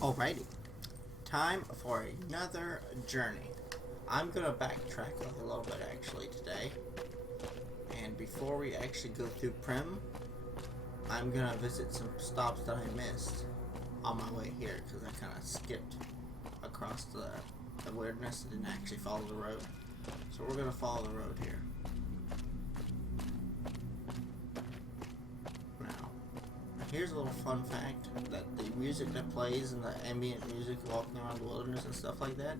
Alrighty, time for another journey. I'm gonna backtrack a little bit actually today, and before we actually go through Primm, I'm gonna visit some stops that I missed on my way here because I kind of skipped across the weirdness and didn't actually follow the road. So we're gonna follow the road here. Now, here's a little fun fact that the music that plays and the ambient music walking around the wilderness and stuff like that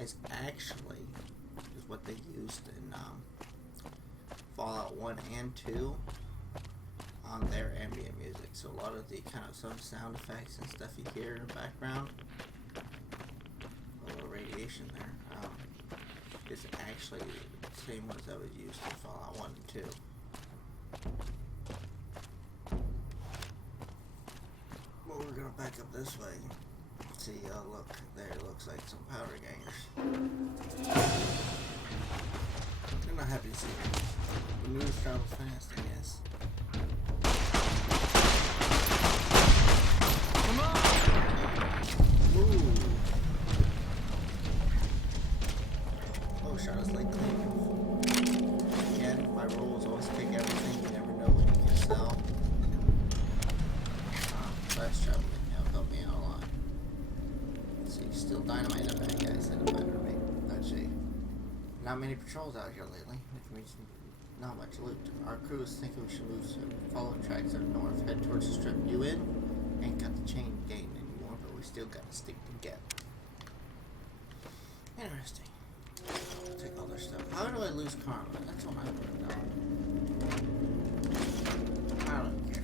is actually what they used in Fallout 1 and 2 on their ambient music. So a lot of the kind of some sound effects and stuff you hear in the background, a little radiation there, is actually the same ones that was used in Fallout 1 and 2. Well, we're gonna back up this way. See, look, there it looks like some powder gangers. They're not happy to see me. The news travels fast, I guess. Come on! Ooh. Oh, shot us like clean. Again, my rule is always pick everything. You never know when you can sell. Fast traveling, help me out a lot. See, still dynamite in the back, guys. That better me. Let's see. Not many patrols out here lately, which means not much loot. Our crew is thinking we should move soon. Follow tracks up north, head towards the strip. You in? Ain't got the chain gang anymore, but we still gotta stick together. Interesting. I'll take all their stuff. How do I lose karma? That's what I want to know. I don't care.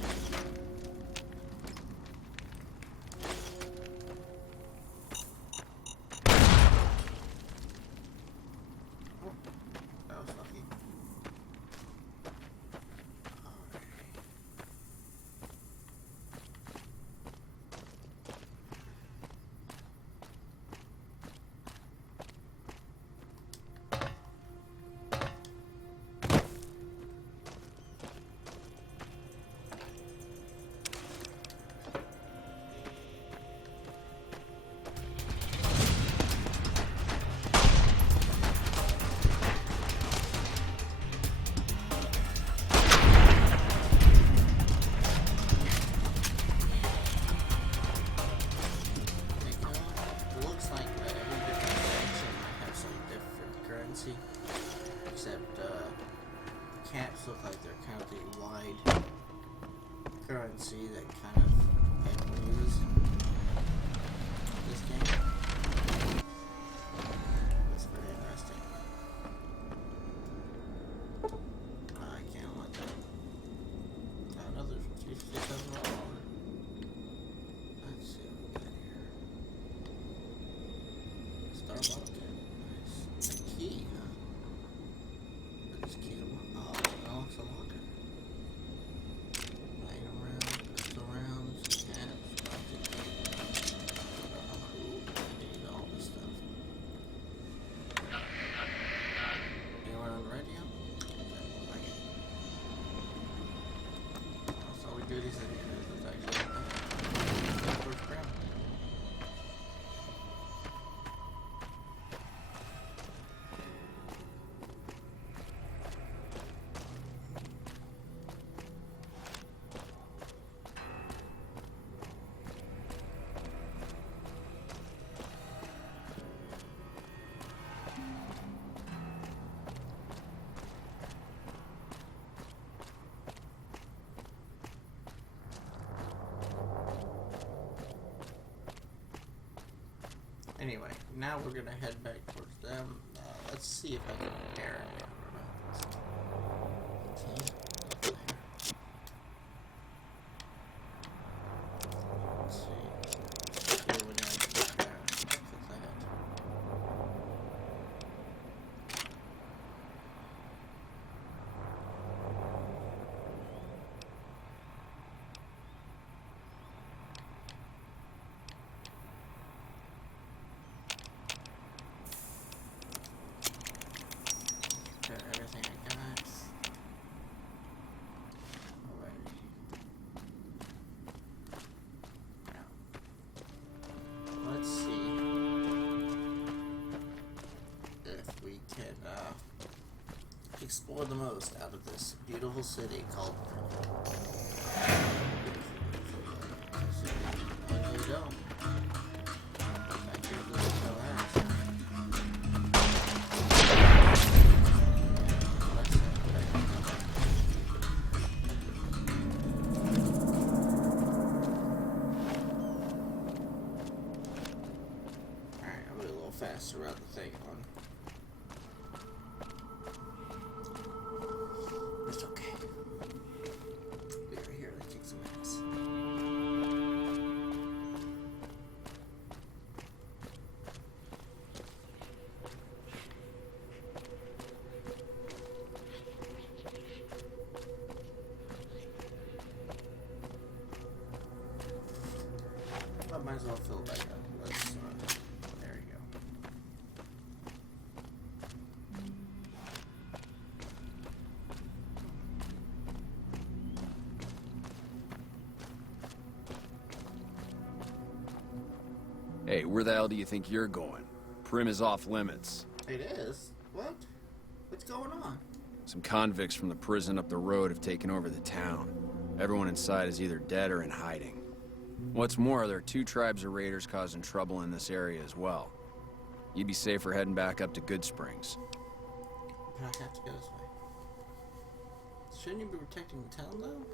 Except caps look like they're kind of the wide currency that kind of enemies this game. That's very interesting. I can't let that. Another 57 roll. Let's see what we got here. Starbucks. Nice. A key, huh? This key to oh, no, it's a locker. Lying around, pistol rounds, caps, I need all this stuff. Anyone on the radio? Okay, like it. That's all we do these videos is actually towards Primm. Anyway, now we're gonna head back towards them. Let's see if I can repair it. Let's see. Here we go. Look at that. can explore the most out of this beautiful city called Primm. Oh, no, we don't. Back here, there's no ash. Alright, I'm a little faster around the thing on. It's okay. We are here to kick some ass. I might as well fill it back up. Let's, there you go. Hey, where the hell do you think you're going? Primm is off limits. It is? What? What's going on? Some convicts from the prison up the road have taken over the town. Everyone inside is either dead or in hiding. What's more, there are 2 tribes of raiders causing trouble in this area as well. You'd be safer heading back up to Good Springs. But I have to go this way. Shouldn't you be protecting the town, though?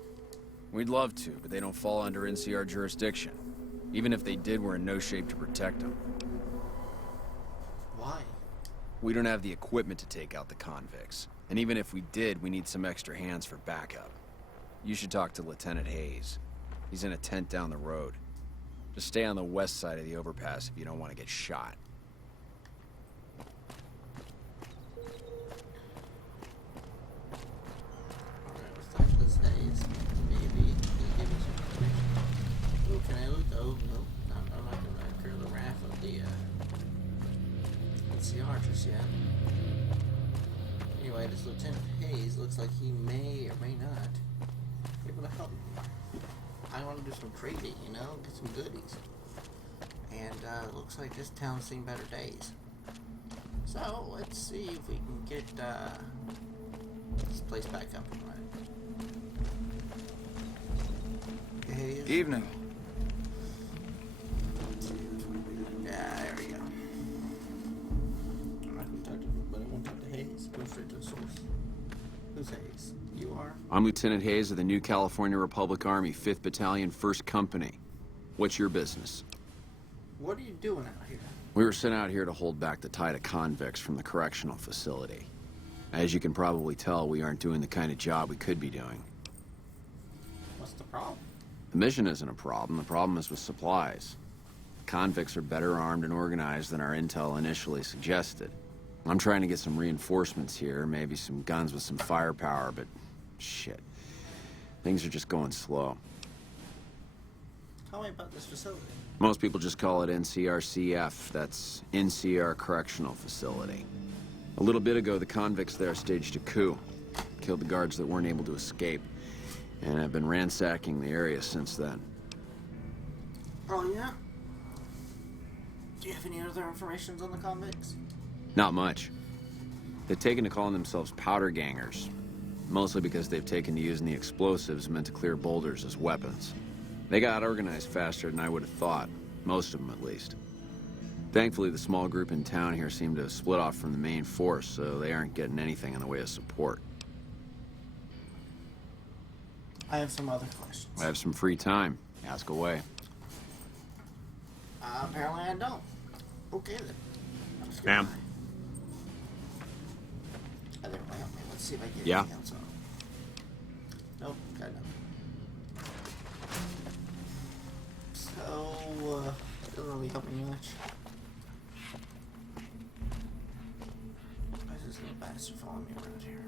We'd love to, but they don't fall under NCR jurisdiction. Even if they did, we're in no shape to protect them. Why? We don't have the equipment to take out the convicts. And even if we did, we need some extra hands for backup. You should talk to Lieutenant Hayes. He's in a tent down the road. Just stay on the west side of the overpass if you don't want to get shot. Alright, let's talk to this Hayes. Maybe he can give me some information. Oh, can I loot? Oh, no. I'm not gonna incur the wrath of the, NCR just yet. Anyway, this Lieutenant Hayes looks like he may or may not be able to help me. I want to do some trading, you know, get some goodies. And looks like this town's seen better days. So let's see if we can get this place back up and running. Hayes. Evening. Yeah, there we go. I'm not gonna talk to him, but I won't talk to Hayes. Go straight to the source. Who's Hayes? You are? I'm Lieutenant Hayes of the New California Republic Army, 5th Battalion, 1st Company. What's your business? What are you doing out here? We were sent out here to hold back the tide of convicts from the correctional facility. As you can probably tell, we aren't doing the kind of job we could be doing. What's the problem? The mission isn't a problem. The problem is with supplies. Convicts are better armed and organized than our intel initially suggested. I'm trying to get some reinforcements here, maybe some guns with some firepower, but shit. Things are just going slow. Tell me about this facility. Most people just call it NCRCF. That's NCR Correctional Facility. A little bit ago, the convicts there staged a coup. Killed the guards that weren't able to escape. And I've been ransacking the area since then. Oh, yeah? Do you have any other information on the convicts? Not much. They've taken to calling themselves powder gangers. Mostly because they've taken to using the explosives meant to clear boulders as weapons. They got organized faster than I would have thought. Most of them, at least. Thankfully, the small group in town here seem to have split off from the main force, so they aren't getting anything in the way of support. I have some other questions. I have some free time. Ask away. Apparently I don't. Okay, then. Just Ma'am? goodbye. I think help me. Let's see if I get Yeah? anything else on. Nope, got nothing. So, doesn't really help me much. Why is this little bastard following me around here?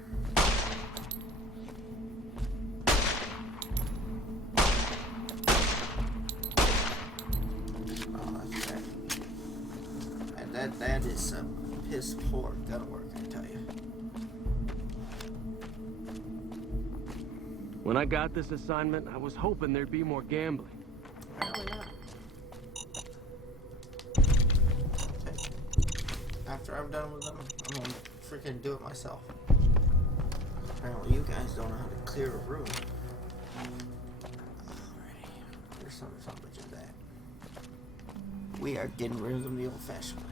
Oh, that's bad. And that is some piss poor gun work, I tell you. When I got this assignment, I was hoping there'd be more gambling. Apparently not. Okay. After I'm done with them, I'm gonna freaking do it myself. Apparently you guys don't know how to clear a room. Alrighty. There's some bitch of that. We are getting rid of them the old-fashioned way.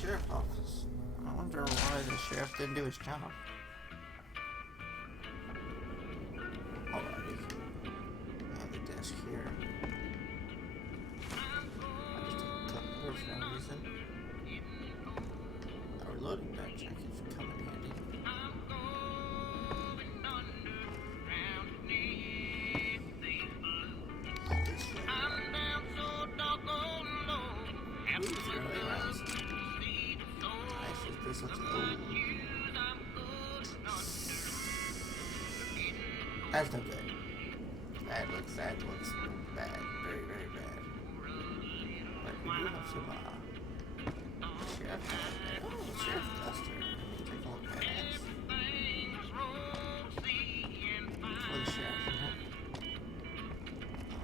Sheriff's office. I wonder why the sheriff didn't do his job. Alrighty. I have the desk here. I just took a couple for no reason. A reloading backpack should come in handy. This way. These are really nice. This looks old. That's no good. That looks bad. Very, very bad. But we do have some, sheriff down there. Oh, Sheriff Buster. Take a look at that. For the sheriff,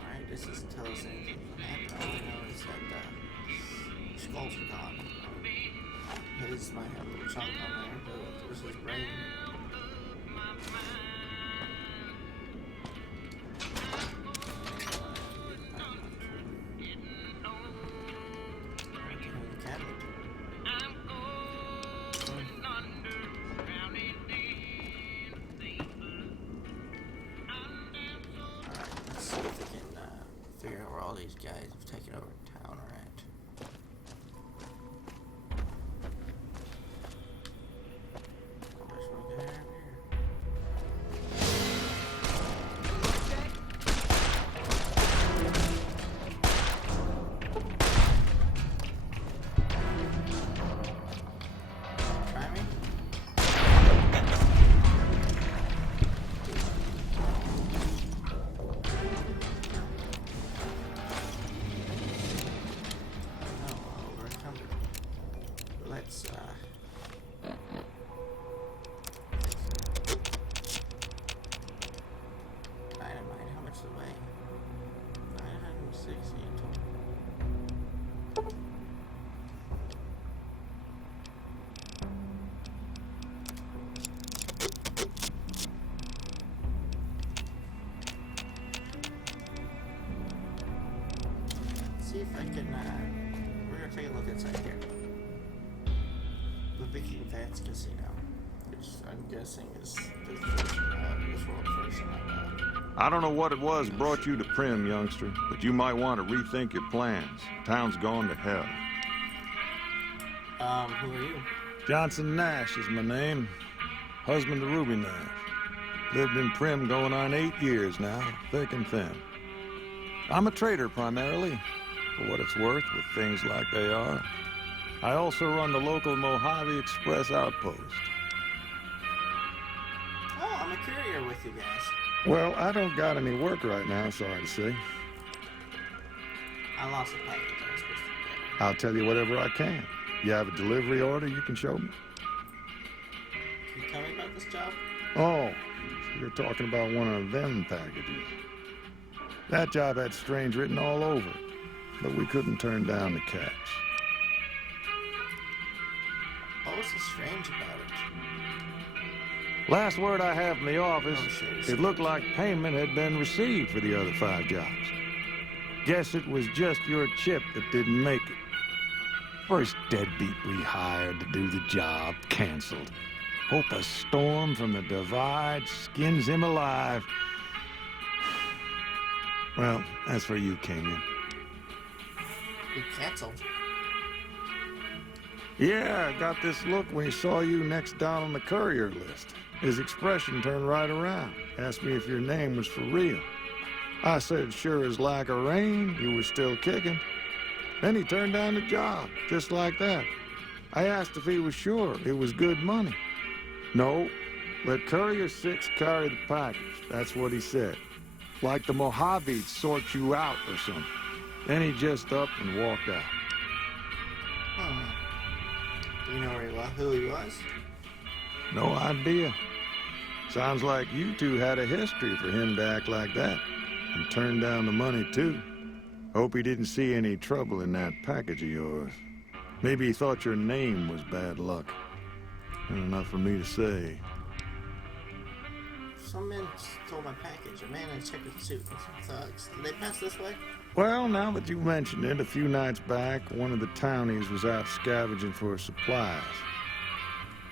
Alright, this doesn't tell us anything from that. All I know is that, skulls are gone. His might have a little chunk on there, but this is brain. Right there in the cabinet. Alright, let's see if we can figure out where all these guys have taken over town are at. Dynamite, how much is it weigh? 960 in total. Let's see if I can, we're gonna take a look inside here. The Viking Vance Casino, which I'm guessing is this world version of I don't know what it was brought you to Primm, youngster, but you might want to rethink your plans. Town's gone to hell. Who are you? Johnson Nash is my name. Husband to Ruby Nash. Lived in Primm going on 8 years now, thick and thin. I'm a trader primarily, for what it's worth with things like they are. I also run the local Mojave Express outpost. Oh, I'm a courier with you guys. Well, I don't got any work right now, sorry to say. I lost a package I was supposed to get. I'll tell you whatever I can. You have a delivery order you can show me? Can you tell me about this job? Oh, so you're talking about one of them packages. That job had strange written all over it, but we couldn't turn down the catch. What was so strange about it? Last word I have from the office, Oh, sure. it looked like payment had been received for the other 5 jobs. Guess it was just your chip that didn't make it. First deadbeat we hired to do the job canceled. Hope a storm from the divide skins him alive. Well, that's where you came in. We canceled. Yeah, I got this look when he saw you next down on the courier list. His expression turned right around. Asked me if your name was for real. I said, sure as like a rain, you were still kicking. Then he turned down the job, just like that. I asked if he was sure it was good money. No, let Courier 6 carry the package. That's what he said. Like the Mojaves sort you out or something. Then he just up and walked out. Do you know who he was? No idea. Sounds like you two had a history for him to act like that. And turn down the money, too. Hope he didn't see any trouble in that package of yours. Maybe he thought your name was bad luck. Enough for me to say. Some men stole my package. A man in a checkered suit and some thugs. Did they pass this way? Well, now that you mention it, a few nights back, one of the townies was out scavenging for supplies.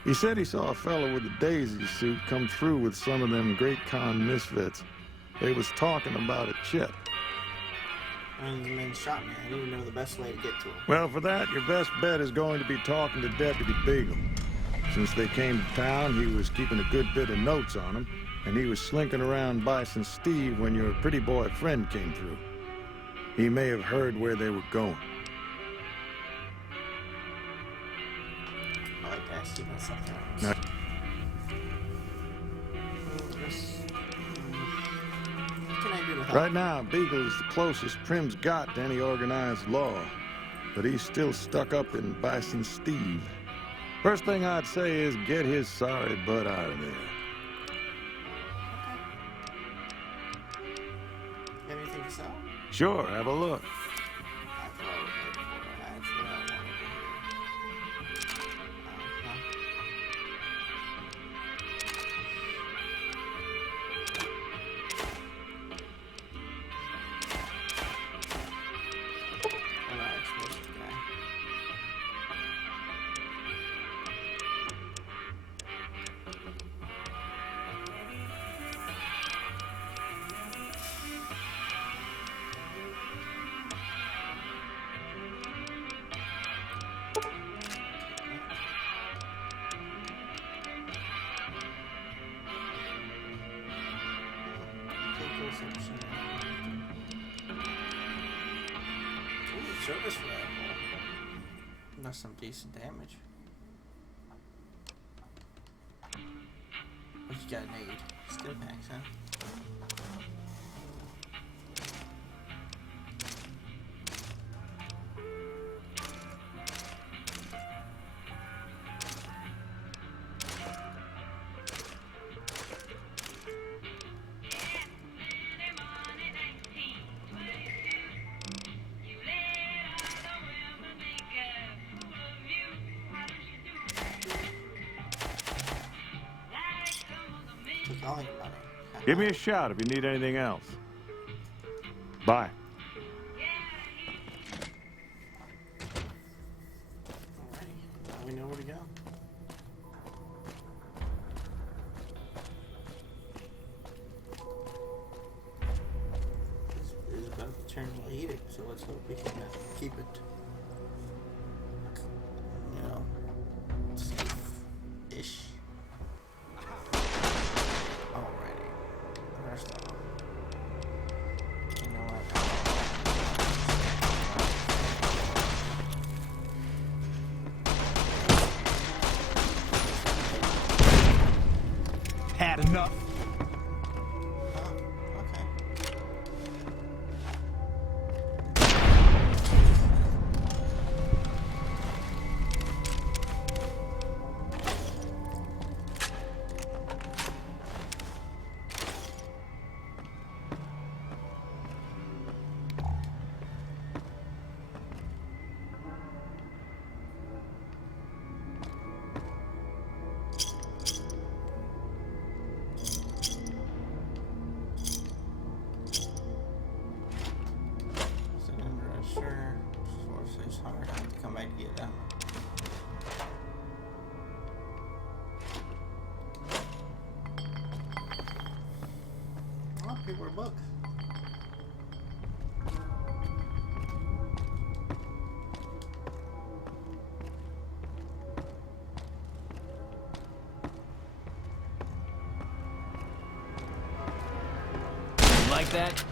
He said he saw a fellow with a daisy suit come through with some of them Great Con misfits. They was talking about a chip. And the men shot me. I didn't even know the best way to get to him. Well, for that, your best bet is going to be talking to Deputy Beagle. Since they came to town, he was keeping a good bit of notes on him, and he was slinking around Bison Steve when your pretty boy friend came through. He may have heard where they were going. I like to ask you about something else. Now, What can I do to help? right now, Beagle is the closest Primm's got to any organized law, but he's still stuck up in Bison Steve. First thing I'd say is get his sorry butt out of there. You have anything to sell? Sure, have a look. That's what I was looking for. That's what I wanted to hear. Alright, explosive guy. Ooh, service rifle. That's some decent damage. What you gotta need? Still packs, huh? Took all your money. Give me a shout if you need anything else. Bye. Alrighty, now we know where to go. This is about to turn to edict, so let's hope we can keep it, you know, safe-ish. Alrighty. First off, you know what? Had enough. Oh, okay. Sure. Source 600. I have to come back to get them. Oh, people are books. Like that?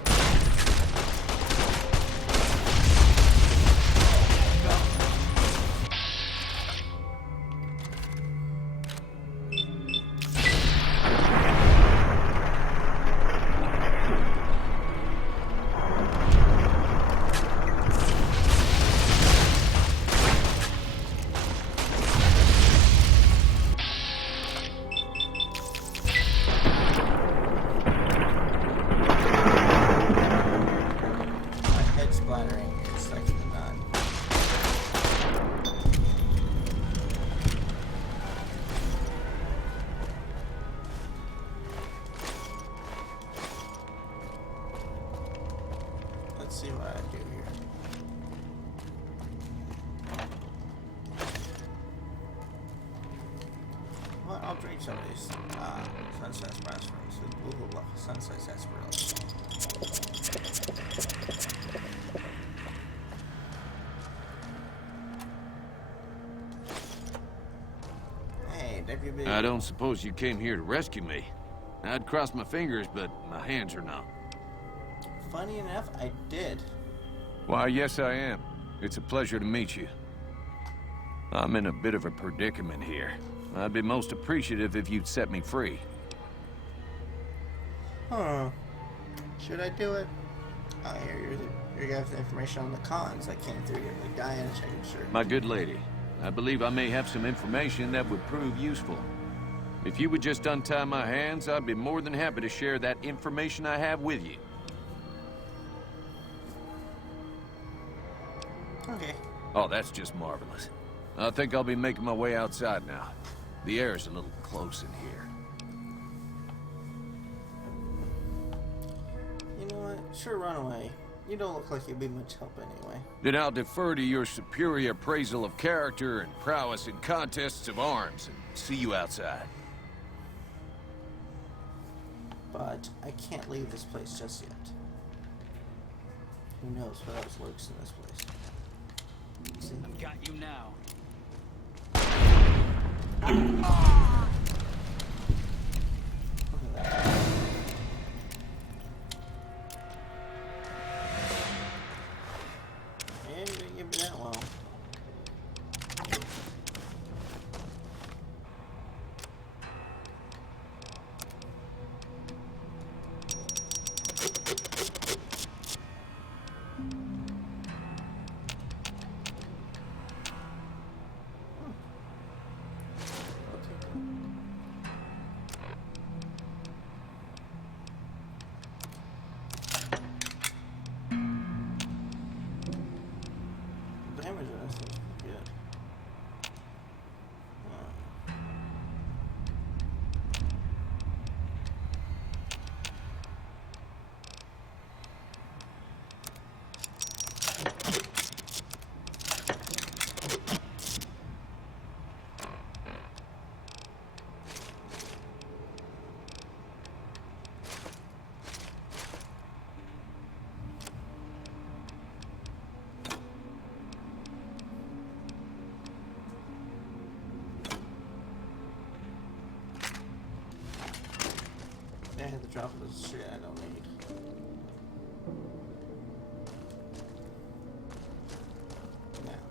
reach some of these sunset sarsaparillas. Sunset sarsaparillas. Hey, WB. I don't suppose you came here to rescue me. I'd cross my fingers, but my hands are numb. Funny enough, I did. Why, yes, I am. It's a pleasure to meet you. I'm in a bit of a predicament here. I'd be most appreciative if you'd set me free. Huh. Should I do it? Oh, here, you got the information on the cons that came through here. The guy in a checkered shirt. My good lady, I believe I may have some information that would prove useful. If you would just untie my hands, I'd be more than happy to share that information I have with you. Okay. Oh, that's just marvelous. I think I'll be making my way outside now. The air's a little close in here. You know what? Sure, run away. You don't look like you'd be much help anyway. Then I'll defer to your superior appraisal of character and prowess in contests of arms, and see you outside. But I can't leave this place just yet. Who knows what else lurks in this place? See? I've got you now. Look at that. And you didn't give me that well. Damage on this thing's pretty good. I had to drop this shit I don't need. Now.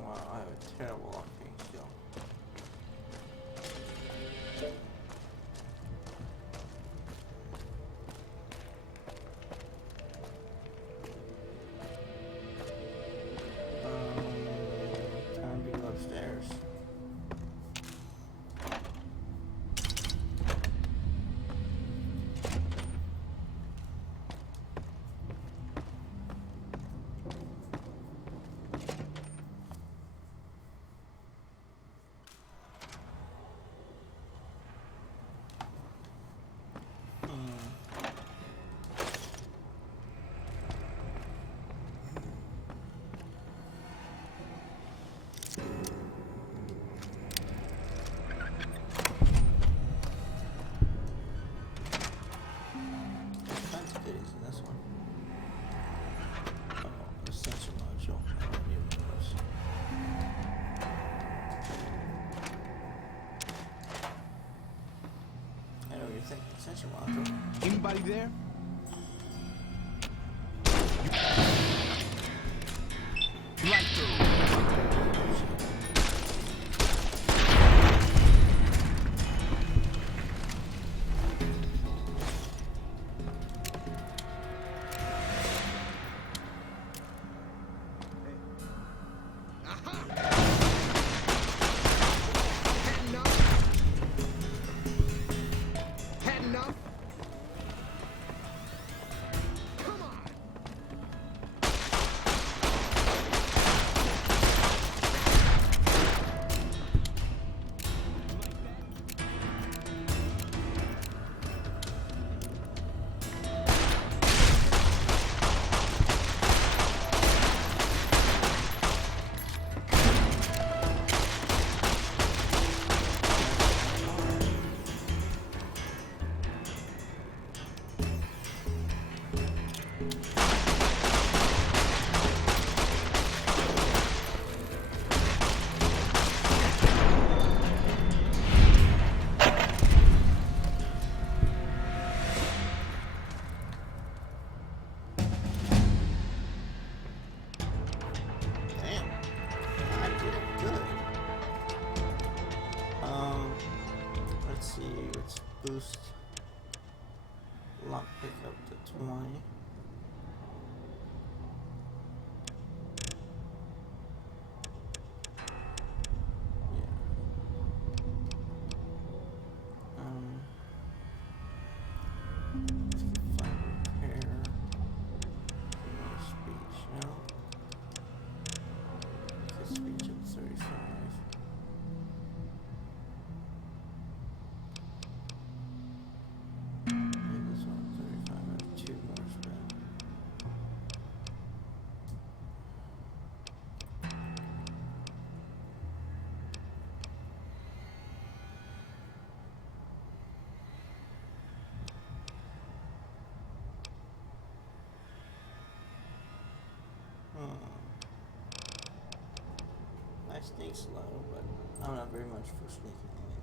Wow, I have a terrible arcane skill. Time to go upstairs. Tons of goodies in this one. Oh, essential module. I don't need one of those. I know what you're thinking. Essential module. Anybody there? Right through. boost lockpick up to 20. My sneak's low, but I'm not very much for sneaking anyway.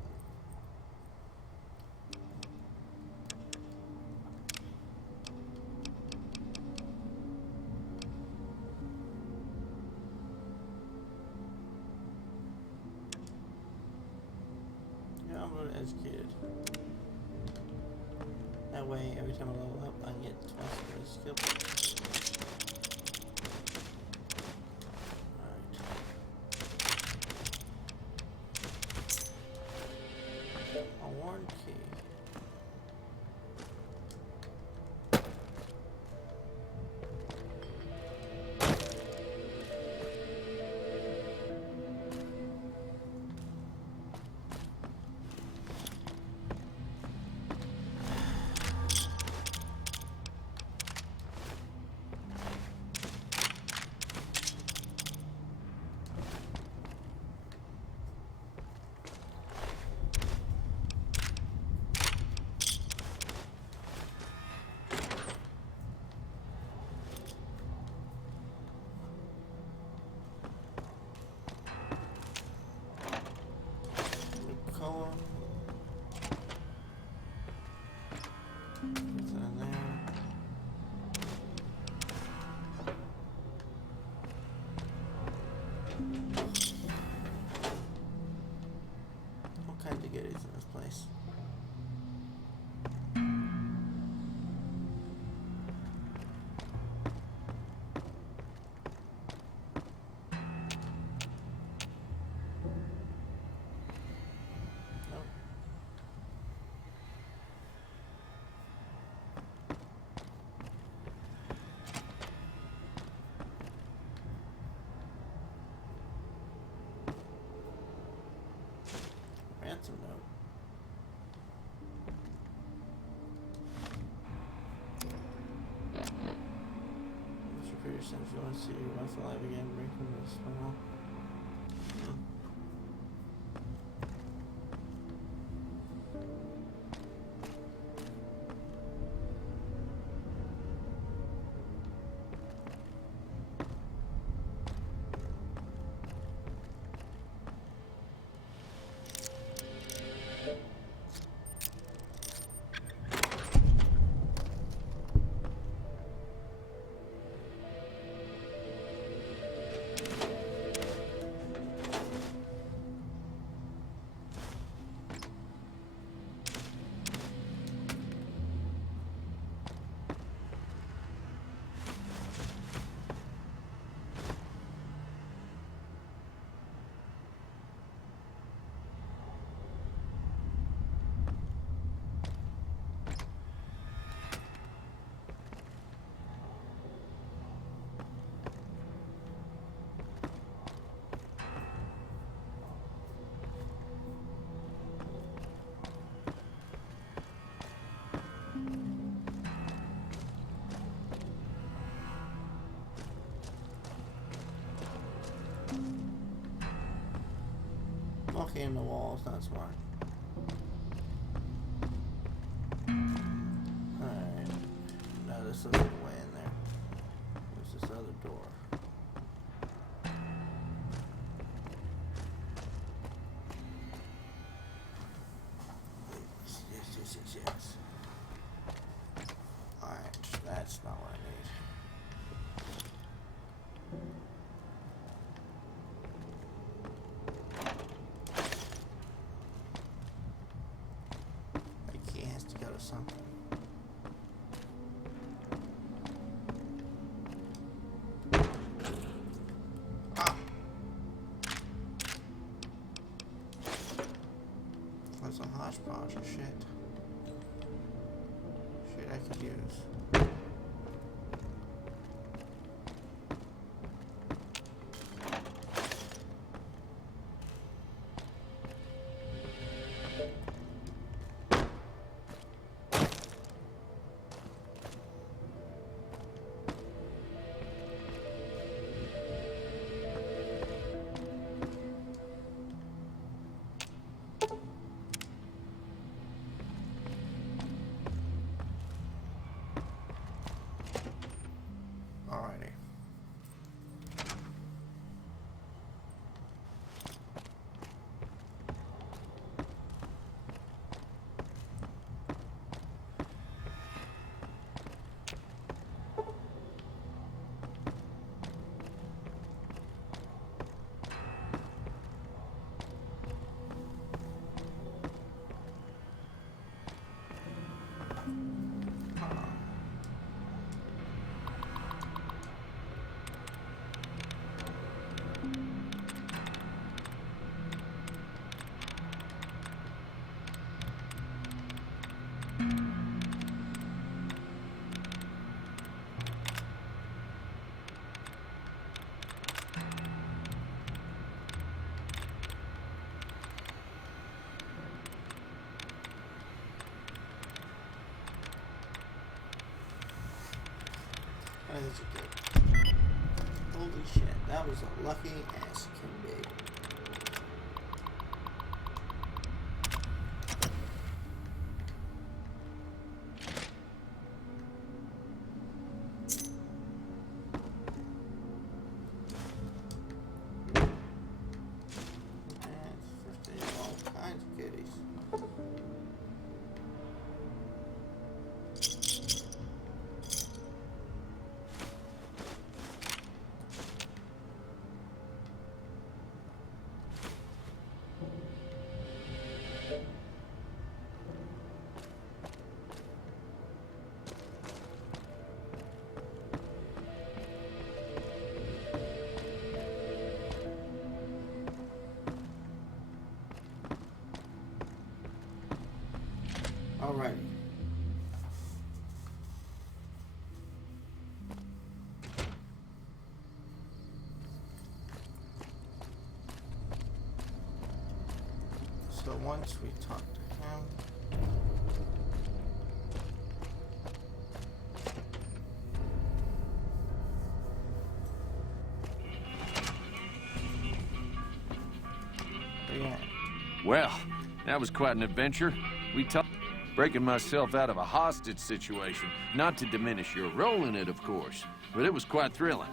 Yeah, I'm really educated. That way, every time I level up, I can get twice the skill points. Ransom note. Mr. Peters says you want to see your wife alive again, bring him to the small. Walking in the walls, not smart. Alright. Now this looks like a way in there. There's this other door. Yes. Alright, that's not what I need. I Oh, shit. Shit I could use. Alrighty. That is good. Holy shit, that was a lucky ass can be. First aid, all kinds of goodies. Alrighty. So once we talk to him, yeah. Well, that was quite an adventure. We talked breaking myself out of a hostage situation. Not to diminish your role in it, of course, but it was quite thrilling.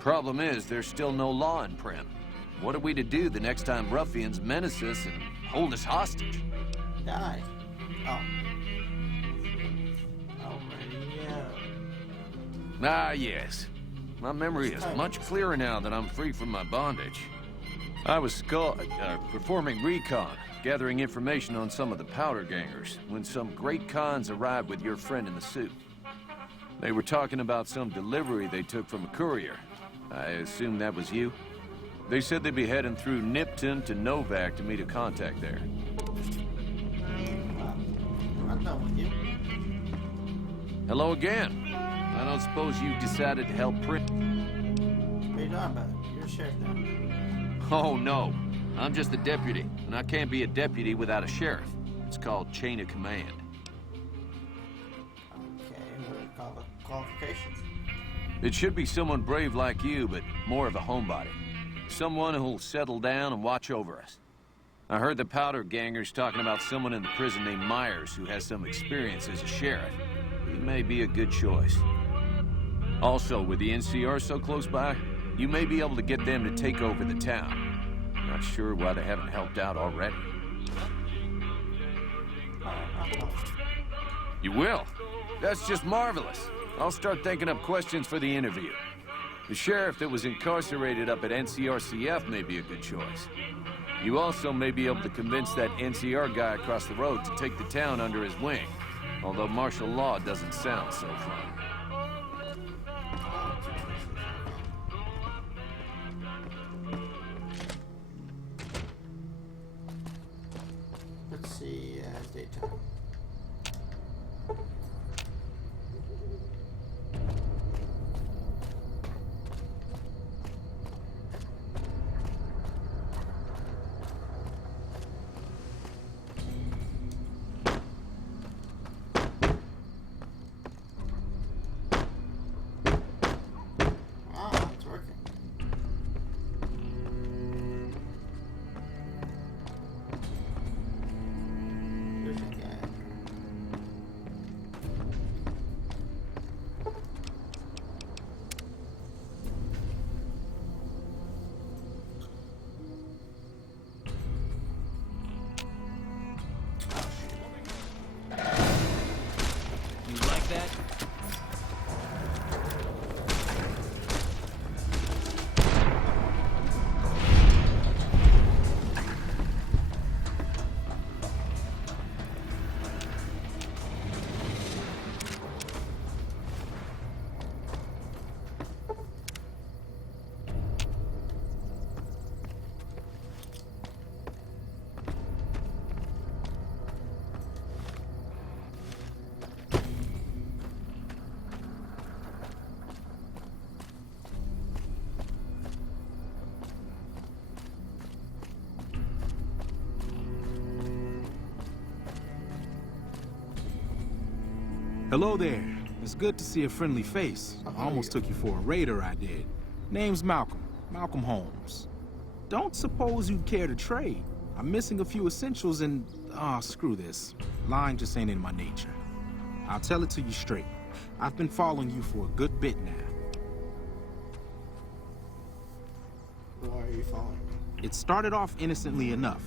Problem is, there's still no law in Primm. What are we to do the next time ruffians menace us and hold us hostage? Die. Oh. Alrighty, yeah. Ah, yes. My memory is much clearer now that I'm free from my bondage. I was performing recon, gathering information on some of the powder gangers, when some great cons arrived with your friend in the suit. They were talking about some delivery they took from a courier. I assume that was you? They said they'd be heading through Nipton to Novak to meet a contact there. I'm done with you. Hello again. I don't suppose you decided to help Primm? What are you talking about? You're a sheriff now. Oh, no. I'm just a deputy, and I can't be a deputy without a sheriff. It's called chain of command. Okay, what do you call the qualifications? It should be someone brave like you, but more of a homebody. Someone who'll settle down and watch over us. I heard the powder gangers talking about someone in the prison named Myers who has some experience as a sheriff. He may be a good choice. Also, with the NCR so close by, you may be able to get them to take over the town. Not sure why they haven't helped out already. You will? That's just marvelous. I'll start thinking up questions for the interview. The sheriff that was incarcerated up at NCRCF may be a good choice. You also may be able to convince that NCR guy across the road to take the town under his wing. Although martial law doesn't sound so fun. Let's Ah, it's working. There's a guy. You like that? Hello there. It's good to see a friendly face. I almost took you for a raider, I did. Name's Malcolm. Malcolm Holmes. Don't suppose you'd care to trade. I'm missing a few essentials and... screw this. Lying just ain't in my nature. I'll tell it to you straight. I've been following you for a good bit now. Why are you following me? It started off innocently enough.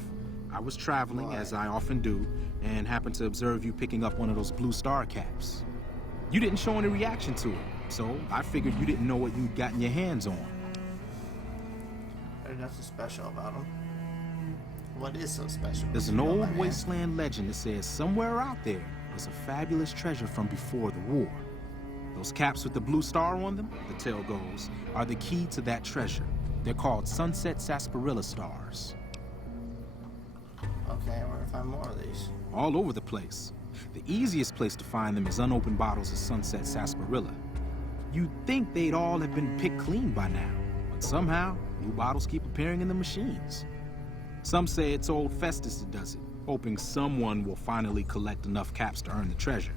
I was traveling, Why? as I often do, and happened to observe you picking up one of those blue star caps. You didn't show any reaction to it, so I figured you didn't know what you'd gotten your hands on. There's nothing special about them. What is so special? There's You an know, my old man. wasteland legend that says somewhere out there was a fabulous treasure from before the war. Those caps with the blue star on them, the tale goes, are the key to that treasure. They're called sunset sarsaparilla stars. Okay, I want to find more of these. All over the place. The easiest place to find them is unopened bottles of sunset sarsaparilla. You'd think they'd all have been picked clean by now, but somehow, new bottles keep appearing in the machines. Some say it's old Festus that does it, hoping someone will finally collect enough caps to earn the treasure.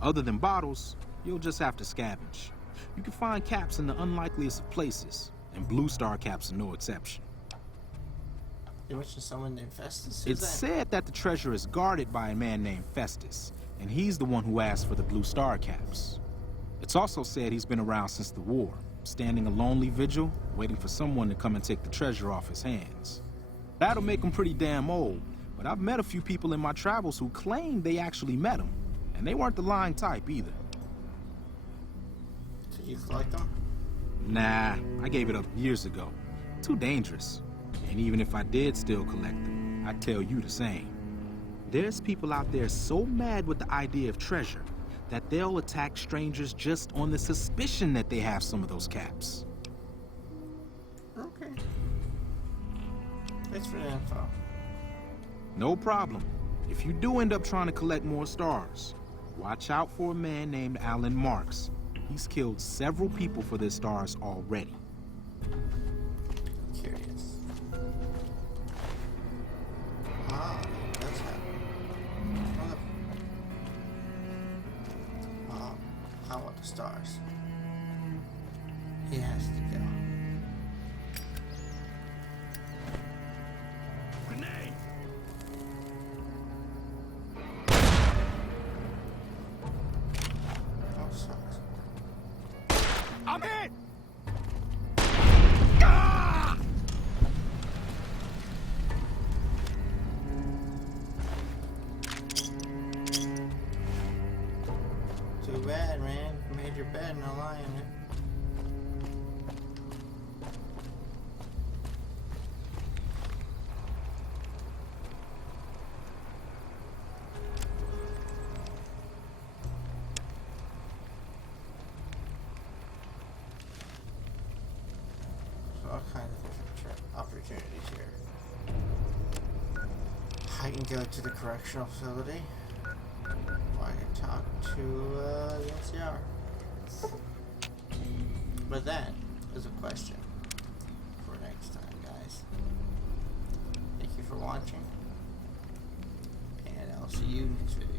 Other than bottles, you'll just have to scavenge. You can find caps in the unlikeliest of places, and blue star caps are no exception. You mentioned someone named Festus? Who's It's that? said that the treasure is guarded by a man named Festus, and he's the one who asked for the blue star caps. It's also said he's been around since the war, standing a lonely vigil, waiting for someone to come and take the treasure off his hands. That'll make him pretty damn old, but I've met a few people in my travels who claim they actually met him, and they weren't the lying type either. So you collect them? Nah, I gave it up years ago. Too dangerous. And even if I did still collect them, I'd tell you the same. There's people out there so mad with the idea of treasure that they'll attack strangers just on the suspicion that they have some of those caps. Okay. Thanks for the info. No problem. If you do end up trying to collect more stars, watch out for a man named Alan Marks. He's killed several people for their stars already. Curious. Ah, that's happening. I want the stars. He has to go. Grenade! Oh, sucks. I'm hit! Too bad, man. You made your bed, no lie in it. There's all kinds of different opportunities here. I can go to the correctional facility. I can talk to the NCR. But that is a question for next time, guys. Thank you for watching, and I'll see you next video.